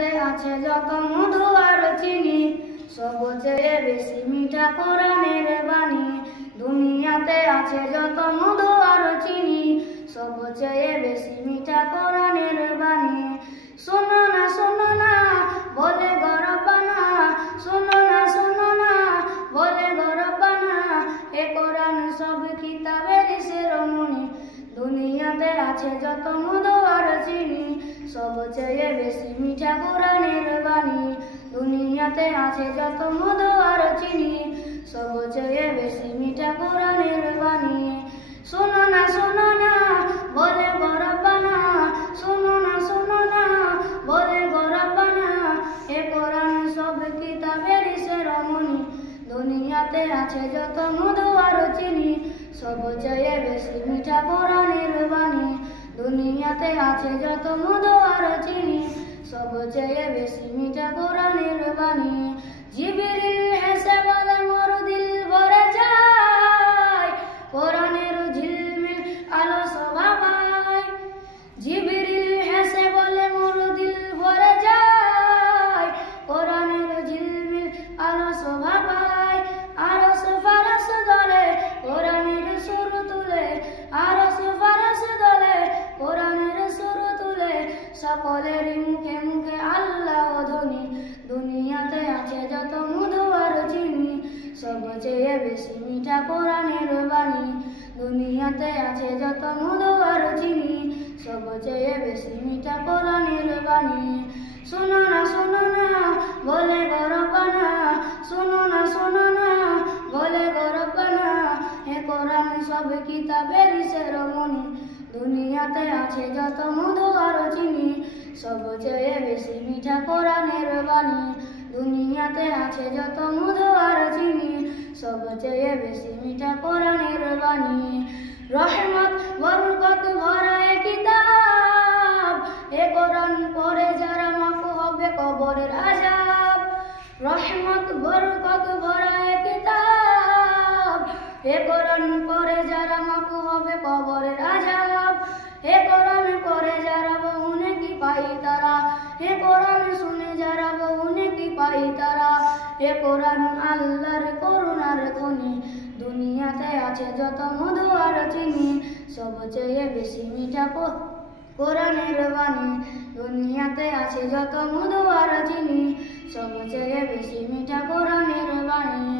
দুনিয়াতে আছে যত মধু আর চিনি, সবচেয়ে বেশি মিঠা কোরআনের বাণী। দুনিয়াতে আছে যত মধু আর চিনি, সবচেয়ে বেশি মিঠা কোরআনের বাণী। শোনো না বলে গরবানা, শোনো না বলে গরবানা, এ কোরআন সব কিতাবের শিরোমণি। দুনিয়াতে আছে যত মধু আর চিনি, সবচেয়ে বেশি মিঠা কোরআনের বাণী। দুনিয়াতে আছে যত মধু আর চিনি, সবচেয়ে বেশি মিঠা কোরআনের বাণী। শোনো না বলে গরবানা, শোনো না বলে গরবানা, এ কোরআন সব কিতাবের শিরোমণি। দুনিয়াতে আছে যত মধু আর চিনি, সবচেয়ে বেশি মিঠা কোরআনের বাণী। দুনিয়াতে আছে যত মধু আর চিনি, সবচেয়ে বেশি মিঠা কোরআনের বাণী। জিবরিল হেসে বলে মোর দিল ভরে যায়, কোরআনের ঝিলমিল আলো শোভা পায়। জিবরিল হেসে বলে মোর দিল ভরে যায়, কোরআনের ঝিলমিল আলো শোভা পায়। আরশ ফারশ দলে কোরআনের সুর তুলে, আরশ ফারশ দলে কোরআনের সুর তুলে, সকলের মুখে মুখে আল্লাহ ধ্বনি। দুনিয়াতে আছে যত মধু আর চিনি, সবচেয়ে বেশি মিঠা কোরআনের বাণী। দুনিয়াতে আছে যত মধু আর চিনি, সবচেয়ে বেশি মিঠা কোরআনের বাণী। শোনো না বলে গরবানা, শোনো না বলে গরবানা, এ কোরআন সব কিতাবের শিরোমণি। দুনিয়াতে আছে যত মধু আর চিনি, সবচেয়ে বেশি মিঠা কোরআনের বাণী। দুনিয়াতে আছে যত মধু আর চিনি, সবচেয়ে বেশি মিঠা কোরআনের বাণী। রহমত বরকত ভরা এ কিতাব, এ কোরআন পড়ে যারা মাফ হবে কবরের আযাব। রহমত বরকত ভরা এ কিতাব, এ কোরআন পড়ে যারা মাফ হবে কবরের আযাব। এ কোরআন পড়ে যারা বহু নেকি পাই তারা, এ কোরআন শুনে যারা বহু নেকি পাই তারা। এ কোরআন আল্লাহর করুণার খনি। দুনিয়াতে আছে যত মধু আর চিনি, সবচেয়ে বেশি মিঠা কোরআনের বাণী। দুনিয়াতে আছে যত মধু আর চিনি, সবচেয়ে বেশি মিঠা কোরআনের বাণী।